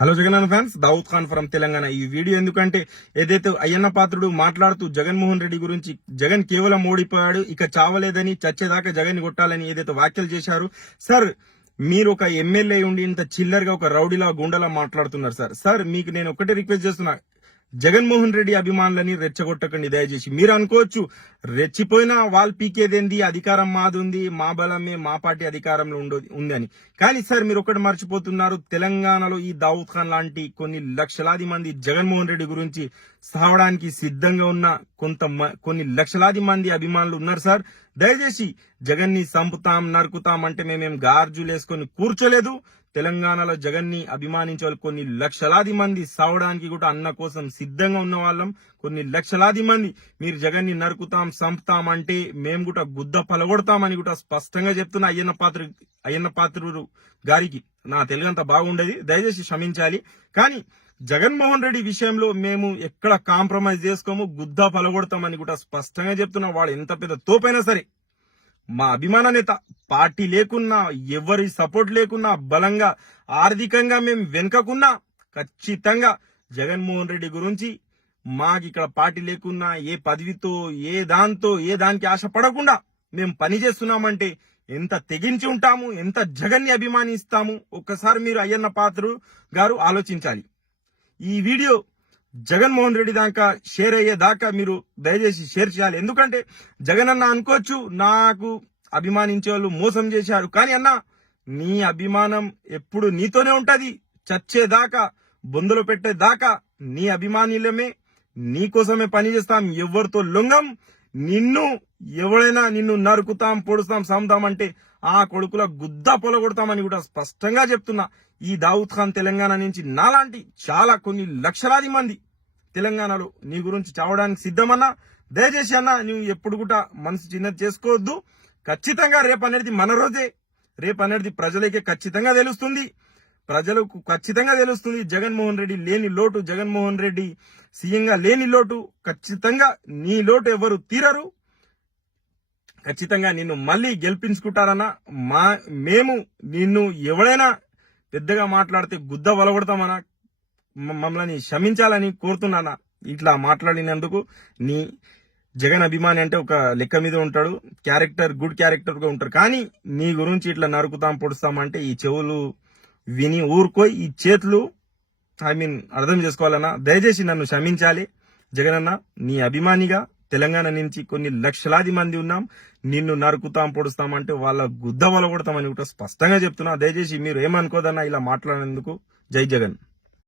Hello Jagan fans, Dawood Khan from Telangana. ఈ video ఎందుకంటే ఏదైతే అయ్యన్న పాత్రుడు మాట్లాడుతూ జగన్మోహన్ రెడ్డి గురించి జగన్ కేవలం ఓడిపోయాడు, ఇక చావలేదని, చచ్చేదాకా జగన్ కొట్టాలని ఏదైతే వ్యాఖ్యలు చేశారు సార్. మీరు ఒక ఎమ్మెల్యే ఉండి ఇంత చిల్లర్గా ఒక రౌడీలా గుండెలా మాట్లాడుతున్నారు సార్. మీకు నేను ఒకటే రిక్వెస్ట్ చేస్తున్నా, జగన్మోహన్ రెడ్డి అభిమానులని రెచ్చగొట్టకండి దయచేసి. మీరు అనుకోవచ్చు రెచ్చిపోయినా వాళ్ళు పీకేదేంది, అధికారం మాదుంది, మా బలమే, మా పార్టీ అధికారంలో ఉంది అని. కానీ సార్ మీరు ఒకటి మర్చిపోతున్నారు, తెలంగాణలో ఈ దావుద్ ఖాన్ లాంటి కొన్ని లక్షలాది మంది జగన్మోహన్ రెడ్డి గురించి సావడానికి సిద్ధంగా ఉన్న కొన్ని లక్షలాది మంది అభిమానులు ఉన్నారు సార్. దయచేసి జగన్ ని సంపుతాం, నరుకుతాం అంటే మేమేం గార్జులేసుకొని కూర్చోలేదు. తెలంగాణలో జగన్ ని అభిమానించే వాళ్ళు కొన్ని లక్షలాది మంది సావడానికి కూడా అన్న కోసం సిద్ధంగా ఉన్న వాళ్ళం. కొన్ని లక్షలాది మంది మీరు జగన్ ని నరుకుతాం, సంపుతాం అంటే మేము కూడా గుద్ద పలగొడతామని కూడా స్పష్టంగా చెప్తున్న అయ్యన్న పాత్రుడు గారికి. నా తెలుగంత బాగుండేది, దయచేసి క్షమించాలి. కానీ జగన్మోహన్ రెడ్డి విషయంలో మేము ఎక్కడ కాంప్రమైజ్ చేసుకోము, గుద్ద పలగొడతామని కూడా స్పష్టంగా చెప్తున్నా. వాడు ఎంత పెద్ద తోపైనా సరే, మా అభిమాన నేత, పార్టీ లేకున్నా, ఎవరి సపోర్ట్ లేకున్నా, బలంగా ఆర్థికంగా మేము వెనుకకున్నా, ఖచ్చితంగా జగన్మోహన్ రెడ్డి గురించి మాకు ఇక్కడ పార్టీ లేకున్నా, ఏ పదవితో, ఏ దానికి ఆశపడకుండా మేము పని చేస్తున్నామంటే ఎంత తెగించి ఉంటాము, ఎంత జగన్ని అభిమానిస్తాము ఒక్కసారి మీరు అయ్యన్న పాత్రుడు గారు ఆలోచించాలి. ఈ వీడియో జగన్మోహన్ రెడ్డి దాకా షేర్ అయ్యేదాకా మీరు దయచేసి షేర్ చేయాలి. ఎందుకంటే జగన్ అన్న అనుకోవచ్చు నాకు అభిమానించే వాళ్ళు మోసం చేశారు, కానీ అన్న నీ అభిమానం ఎప్పుడు నీతోనే ఉంటది. చచ్చేదాకా, బొందలు పెట్టేదాకా నీ అభిమానులమే, నీ కోసమే పనిచేస్తాం, ఎవరితో లొంగం. ఎవరైనా నిన్ను నరుకుతాం, పొడుస్తాం, సంతామంటే ఆ కొడుకుల గుద్ద పొలగొడతామని కూడా స్పష్టంగా చెప్తున్నా. ఈ దావుద్ ఖాన్ తెలంగాణ నుంచి నాలాంటి చాలా కొన్ని లక్షలాది మంది తెలంగాణలో నీ గురించి చావడానికి సిద్ధమన్నా. దయచేసి అన్న నువ్వు ఎప్పుడు కూడా మనసు చిన్నది చేసుకోవద్దు. ఖచ్చితంగా రేపు అనేది మన రోజే, రేపు అనేది ప్రజలకే ఖచ్చితంగా తెలుస్తుంది, ప్రజలకు ఖచ్చితంగా తెలుస్తుంది. జగన్మోహన్ రెడ్డి లేని లోటు, జగన్మోహన్ రెడ్డి సీఎంగా లేని లోటు, ఖచ్చితంగా నీ లోటు ఎవరు తీరరు. ఖచ్చితంగా నిన్ను మళ్ళీ గెలిపించుకుంటారన్నా. మేము నిన్ను ఎవడైనా పెద్దగా మాట్లాడితే గుద్ద వలగొడతామన్నా. మమ్మల్ని క్షమించాలని కోరుతున్నానా ఇట్లా మాట్లాడినందుకు. నీ జగన్ అభిమాని అంటే ఒక లెక్క మీద ఉంటాడు, గుడ్ క్యారెక్టర్ గా ఉంటారు. కానీ నీ గురించి ఇట్లా నరుకుతాం, పొడుస్తామంటే ఈ చెవులు విని ఊరుకోయి, ఈ చేతులు అర్థం చేసుకోవాలన్నా. దయచేసి నన్ను క్షమించాలి జగనన్న. నీ అభిమానిగా తెలంగాణ నుంచి కొన్ని లక్షలాది మంది ఉన్నాం. నిన్ను నరుకుతాం, పొడుస్తామంటే వాళ్ళ గుద్ద వలగొడతామని కూడా స్పష్టంగా చెప్తున్నా. దయచేసి మీరు ఏమనుకోదన్నా ఇలా మాట్లాడేందుకు. జై జగన్.